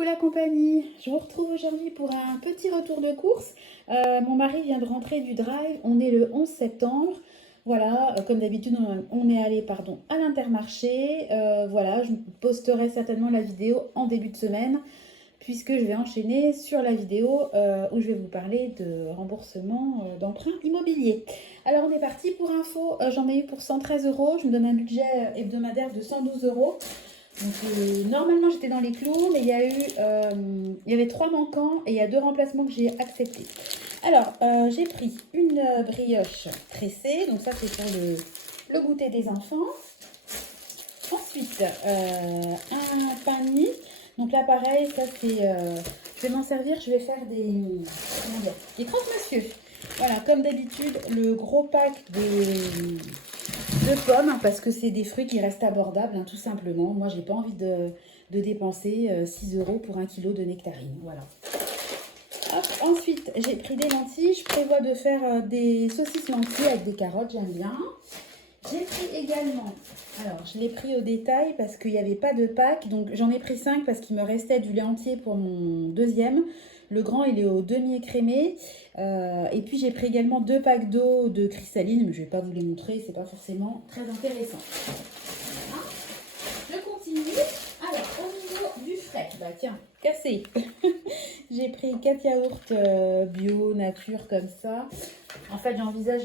Coucou la compagnie, je vous retrouve aujourd'hui pour un petit retour de course. Mon mari vient de rentrer du drive, on est le 11 septembre. Voilà, comme d'habitude, on est allé à l'Intermarché. Voilà, je posterai certainement la vidéo en début de semaine, puisque je vais enchaîner sur la vidéo où je vais vous parler de remboursement d'emprunt immobilier. Alors on est parti pour info, j'en ai eu pour 113 euros, je me donne un budget hebdomadaire de 112 euros. Donc, normalement j'étais dans les clous, mais il y avait 3 manquants et il y a 2 remplacements que j'ai acceptés. Alors, j'ai pris une brioche pressée, donc ça c'est pour le goûter des enfants. Ensuite, un pain de mie. Donc là pareil, ça c'est, je vais m'en servir, je vais faire des croque-monsieur. Voilà, comme d'habitude, le gros pack de pommes, parce que c'est des fruits qui restent abordables, hein, tout simplement. Moi, j'ai pas envie de dépenser 6 euros pour 1 kilo de nectarines. Voilà. Hop, ensuite, j'ai pris des lentilles. Je prévois de faire des saucisses lentilles avec des carottes, j'aime bien. J'ai pris également, alors je l'ai pris au détail parce qu'il n'y avait pas de pack, donc j'en ai pris 5 parce qu'il me restait du lait entier pour mon deuxième. Le grand, il est au demi-écrémé. Et puis j'ai pris également 2 packs d'eau de cristalline, mais je ne vais pas vous les montrer, c'est pas forcément très intéressant. Voilà. Je continue. Alors, au niveau du frais, bah tiens, cassé. J'ai pris 4 yaourts bio, nature, comme ça. En fait, j'envisage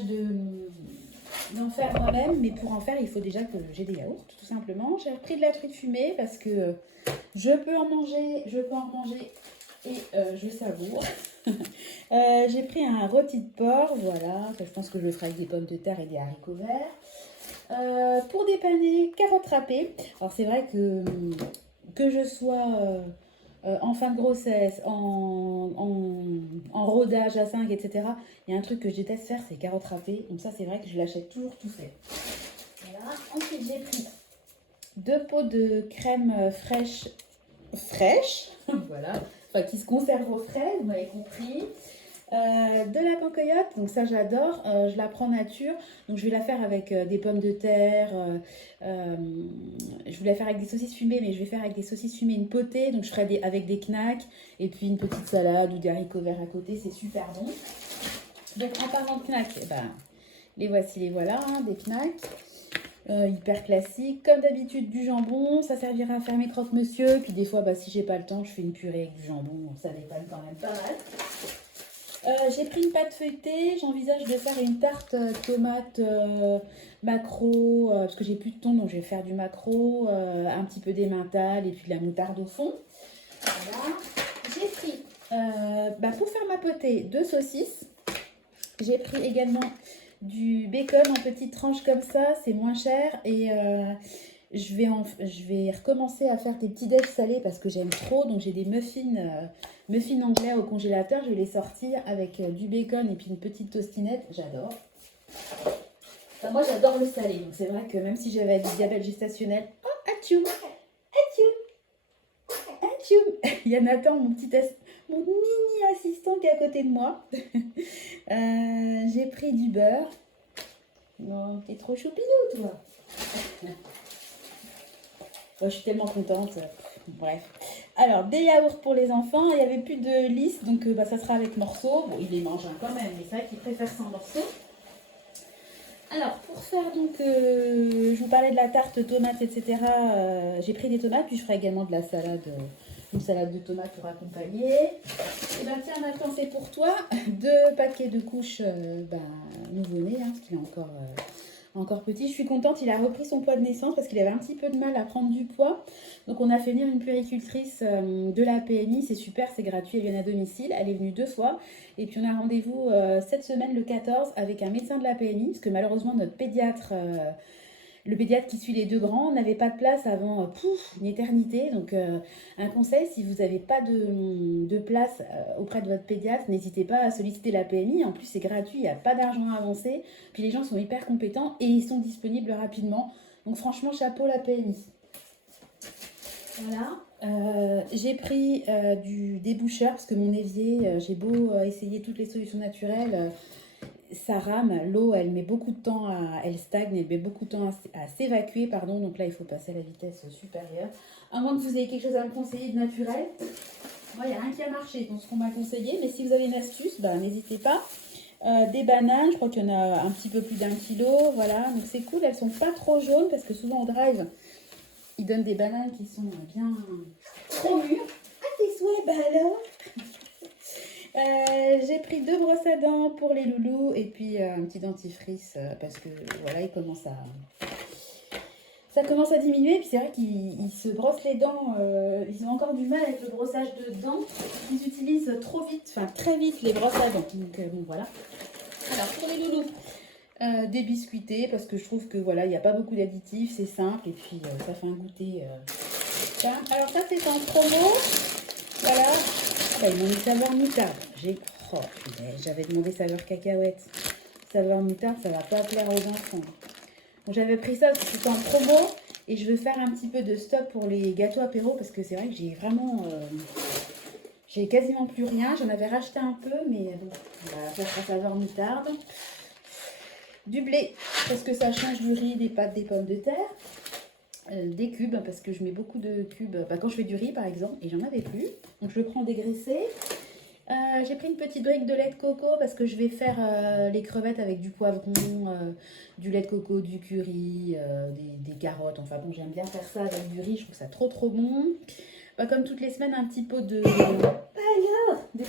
d'en faire moi-même, mais pour en faire, il faut déjà que j'ai des yaourts, tout simplement. J'ai repris de la truite fumée parce que je peux en manger et je savoure. J'ai pris un rôti de porc, voilà. Je pense que je le ferai avec des pommes de terre et des haricots verts. Pour dépanner, carottes râpées. Alors c'est vrai que je sois en fin de grossesse, en rodage à 5, etc. Il y a un truc que je déteste faire, c'est carottes râpées. Donc ça, c'est vrai que je l'achète toujours tout fait. Voilà. Ensuite, j'ai pris 2 pots de crème fraîche, voilà, enfin qui se conserve au frais, vous m'avez compris. De la pancoyote, donc ça j'adore, je la prends nature, donc je vais la faire avec des pommes de terre, je voulais faire avec des saucisses fumées, mais je vais faire avec des saucisses fumées une potée, donc je ferai avec des knacks, et puis une petite salade ou des haricots verts à côté, c'est super bon. Donc en parlant de knacks, eh ben, les voici, les voilà, hein, des knacks. Hyper classique, comme d'habitude du jambon, ça servira à faire mes croque-monsieur, puis des fois si j'ai pas le temps je fais une purée avec du jambon, ça dépanne quand même pas mal. J'ai pris une pâte feuilletée, j'envisage de faire une tarte tomate maquereau, parce que j'ai plus de thon, donc je vais faire du maquereau, un petit peu d'emmental et puis de la moutarde au fond. Voilà. J'ai pris, pour faire ma potée, 2 saucisses. J'ai pris également du bacon en petites tranches comme ça, c'est moins cher et je vais recommencer à faire des petits déj salés parce que j'aime trop. Donc j'ai des muffins anglais au congélateur. Je vais les sortir avec du bacon et puis une petite tostinette. J'adore. Enfin, moi j'adore le salé. Donc c'est vrai que même si j'avais du diabète gestationnel... Oh, atchoum, atchoum, atchoum. Il y a Nathan, mon mini assistant qui est à côté de moi. J'ai pris du beurre. Non, t'es trop choupinou toi. Je suis tellement contente. Bref. Alors, des yaourts pour les enfants. Il n'y avait plus de lisse, donc ça sera avec morceaux. Bon, il les mange quand même, mais c'est vrai qu'il préfère sans morceaux. Alors, pour faire je vous parlais de la tarte tomates, etc. J'ai pris des tomates, puis je ferai également de la salade, une salade de tomates pour accompagner. Et bien tiens, Nathan, c'est pour toi. 2 paquets de couches nouveau-né, hein, parce qu'il est encore petit. Je suis contente, il a repris son poids de naissance parce qu'il avait un petit peu de mal à prendre du poids. Donc on a fait venir une puéricultrice de la PMI, c'est super, c'est gratuit, elle vient à domicile. Elle est venue 2 fois. Et puis on a rendez-vous cette semaine, le 14, avec un médecin de la PMI, parce que malheureusement notre pédiatre... le pédiatre qui suit les 2 grands n'avait pas de place avant une éternité. Donc un conseil, si vous n'avez pas de place auprès de votre pédiatre, n'hésitez pas à solliciter la PMI. En plus c'est gratuit, il n'y a pas d'argent à avancer. Puis les gens sont hyper compétents et ils sont disponibles rapidement. Donc franchement, chapeau la PMI. Voilà. J'ai pris du déboucheur parce que mon évier, j'ai beau essayer toutes les solutions naturelles, ça rame, l'eau elle met beaucoup de temps elle stagne, elle met beaucoup de temps à s'évacuer, pardon, donc là il faut passer à la vitesse supérieure. À moins que vous ayez quelque chose à me conseiller de naturel. Moi, il n'y a rien qui a marché dans ce qu'on m'a conseillé. Mais si vous avez une astuce, bah, n'hésitez pas. Des bananes, je crois qu'il y en a un petit peu plus d'1 kilo. Voilà, donc c'est cool. Elles sont pas trop jaunes parce que souvent au drive, ils donnent des bananes qui sont bien trop mûres. Ah, tes souhaits, bah alors j'ai pris 2 brosses à dents pour les loulous et puis un petit dentifrice parce que voilà, ça commence à diminuer. Puis c'est vrai qu'ils se brossent les dents, ils ont encore du mal avec le brossage de dents. Ils utilisent trop vite, enfin très vite les brosses à dents. Donc bon voilà. Alors pour les loulous, des biscuités parce que je trouve que voilà, il n'y a pas beaucoup d'additifs, c'est simple et puis ça fait un goûter. Alors ça c'est en promo. Voilà. Bah, ils m'ont mis saveur moutarde. Oh, j'avais demandé saveur cacahuète. Saveur moutarde, ça va pas plaire aux enfants. Donc j'avais pris ça parce que c'était en promo. Et je veux faire un petit peu de stock pour les gâteaux apéro parce que c'est vrai que j'ai vraiment... j'ai quasiment plus rien. J'en avais racheté un peu, mais bon, on va faire sa saveur moutarde. Du blé, parce que ça change du riz, des pâtes, des pommes de terre. Des cubes, parce que je mets beaucoup de cubes quand je fais du riz par exemple, et j'en avais plus. Donc je le prends dégraissé. J'ai pris une petite brique de lait de coco parce que je vais faire les crevettes avec du poivron, du lait de coco, du curry, des carottes. Enfin bon, j'aime bien faire ça avec du riz, je trouve ça trop bon. Comme toutes les semaines, un petit pot de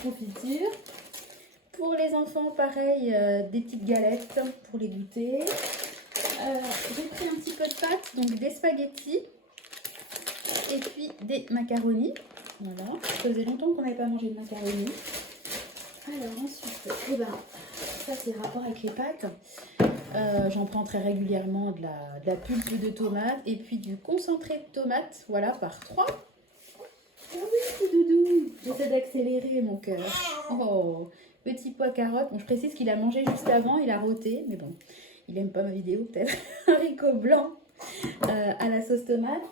confiture. Pour les enfants, pareil, des petites galettes pour les goûter. J'ai pris un petit peu de pâtes, donc des spaghettis et puis des macaronis. Voilà, ça faisait longtemps qu'on n'avait pas mangé de macaronis. Alors ensuite, ça c'est rapport avec les pâtes. J'en prends très régulièrement de la pulpe de tomate et puis du concentré de tomate, voilà, par 3. Oh oui, doudou, j'essaie d'accélérer mon cœur. Oh, petit pois carotte. Bon, je précise qu'il a mangé juste avant, il a roté, mais bon, il aime pas ma vidéo peut-être. Haricot blanc à la sauce tomate.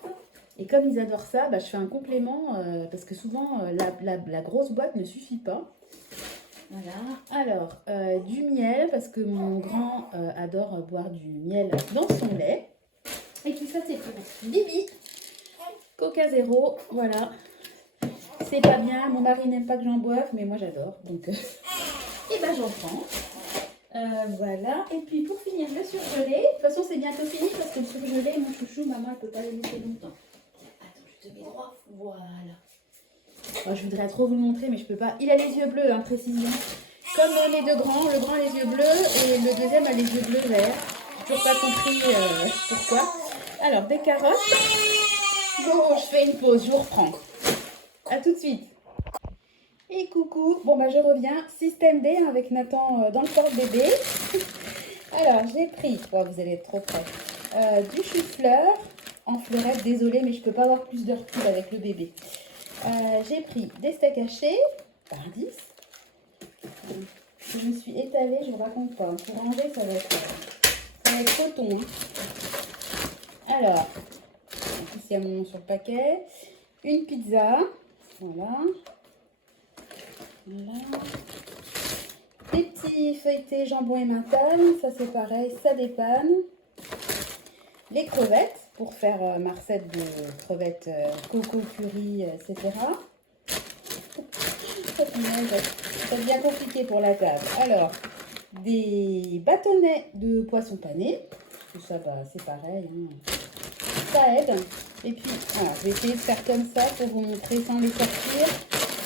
Et comme ils adorent ça, je fais un complément parce que souvent la grosse boîte ne suffit pas. Voilà. Alors, du miel parce que mon grand adore boire du miel dans son lait. Et tout ça, c'est pour Bibi. Coca zéro, voilà. C'est pas bien, mon mari n'aime pas que j'en boive, mais moi j'adore. Donc, et j'en prends. Voilà. Et puis pour finir, le surgelé. De toute façon, c'est bientôt fini parce que le surgelé, mon chouchou, maman, elle peut pas le laisser longtemps. Attends, je te mets droit. Voilà. Oh, je voudrais trop vous le montrer, mais je peux pas. Il a les yeux bleus, hein, précision. Comme les deux grands, le grand a les yeux bleus et le deuxième a les yeux bleus verts. J'ai toujours pas compris pourquoi. Alors, des carottes. Bon, je fais une pause, je vous reprends. A tout de suite. Et coucou. Bon, je reviens. Système D avec Nathan dans le porte-bébé. Alors, j'ai pris, oh, vous allez être trop près, du chou-fleur en fleurette. Désolée, mais je peux pas avoir plus de recul avec le bébé. J'ai pris des steaks hachés par 10. Je me suis étalée, je vous raconte pas. Pour ranger, ça va être coton. Hein. Alors, ici il y a mon nom sur le paquet. Une pizza. Voilà. Des petits feuilletés jambon et mentale. Ça c'est pareil, ça dépanne. Les crevettes pour faire ma recette de crevettes coco, curry, etc. Ça devient compliqué pour la table. Alors, des bâtonnets de poisson pané. Tout ça, c'est pareil. Hein. Ça aide. Et puis, voilà, je vais essayer de faire comme ça pour vous montrer sans les sortir.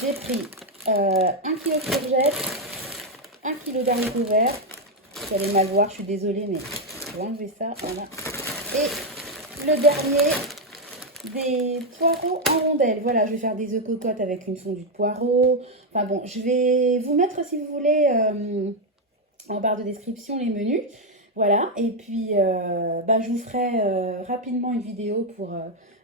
J'ai pris 1 kg de courgettes, 1 kg d'haricots verts. Vous allez mal voir, je suis désolée, mais je vais enlever ça. Voilà. Et le dernier, des poireaux en rondelles. Voilà, je vais faire des œufs cocottes avec une fondue de poireaux. Enfin bon, je vais vous mettre, si vous voulez, en barre de description les menus. Voilà, et puis je vous ferai rapidement une vidéo pour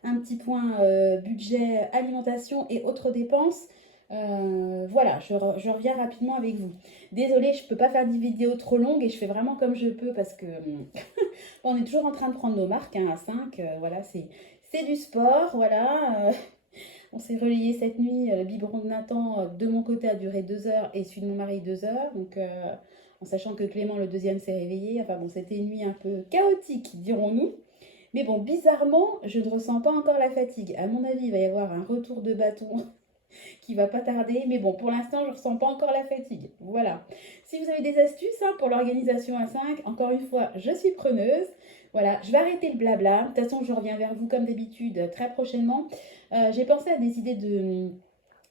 un petit point budget alimentation et autres dépenses. Voilà, je reviens rapidement avec vous. Désolée, je ne peux pas faire des vidéos trop longues et je fais vraiment comme je peux parce que on est toujours en train de prendre nos marques à 5. Voilà, c'est du sport. Voilà, on s'est relayé cette nuit. Le biberon de Nathan de mon côté a duré 2 heures et celui de mon mari 2 heures. Donc, en sachant que Clément, le deuxième, s'est réveillé. Enfin bon, c'était une nuit un peu chaotique, dirons-nous. Mais bon, bizarrement, je ne ressens pas encore la fatigue. À mon avis, il va y avoir un retour de bâton qui va pas tarder. Mais bon, pour l'instant, je ne ressens pas encore la fatigue. Voilà. Si vous avez des astuces hein, pour l'organisation à 5, encore une fois, je suis preneuse. Voilà, je vais arrêter le blabla. De toute façon, je reviens vers vous comme d'habitude très prochainement. J'ai pensé à des idées de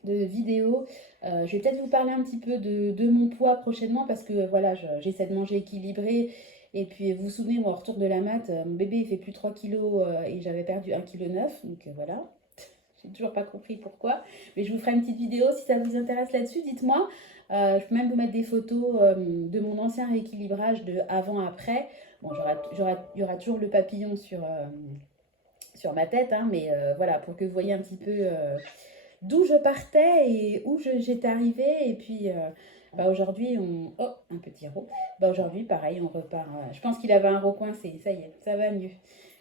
vidéos. Je vais peut-être vous parler un petit peu de mon poids prochainement parce que voilà, j'essaie de manger équilibré. Et puis vous vous souvenez, moi, au retour de la mat, mon bébé il fait plus 3 kilos et j'avais perdu 1,9 kg. Donc voilà, j'ai toujours pas compris pourquoi. Mais je vous ferai une petite vidéo si ça vous intéresse là-dessus, dites-moi. Je peux même vous mettre des photos de mon ancien rééquilibrage de avant-après. Bon, il y aura toujours le papillon sur ma tête, hein, mais voilà, pour que vous voyez un petit peu d'où je partais et où j'étais arrivée. Et puis bah aujourd'hui, Oh, un petit rot. Bah aujourd'hui, pareil, on repart. Je pense qu'il avait un rot coincé, ça y est, ça va mieux.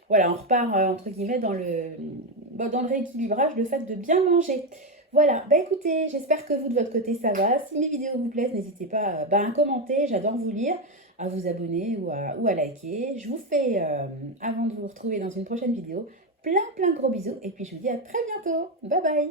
Voilà, on repart entre guillemets dans le rééquilibrage, le fait de bien manger. Voilà, bah écoutez, j'espère que vous de votre côté ça va. Si mes vidéos vous plaisent, n'hésitez pas bah, à commenter, j'adore vous lire, à vous abonner ou à liker. Je vous fais, avant de vous retrouver dans une prochaine vidéo, plein plein de gros bisous et puis je vous dis à très bientôt. Bye bye.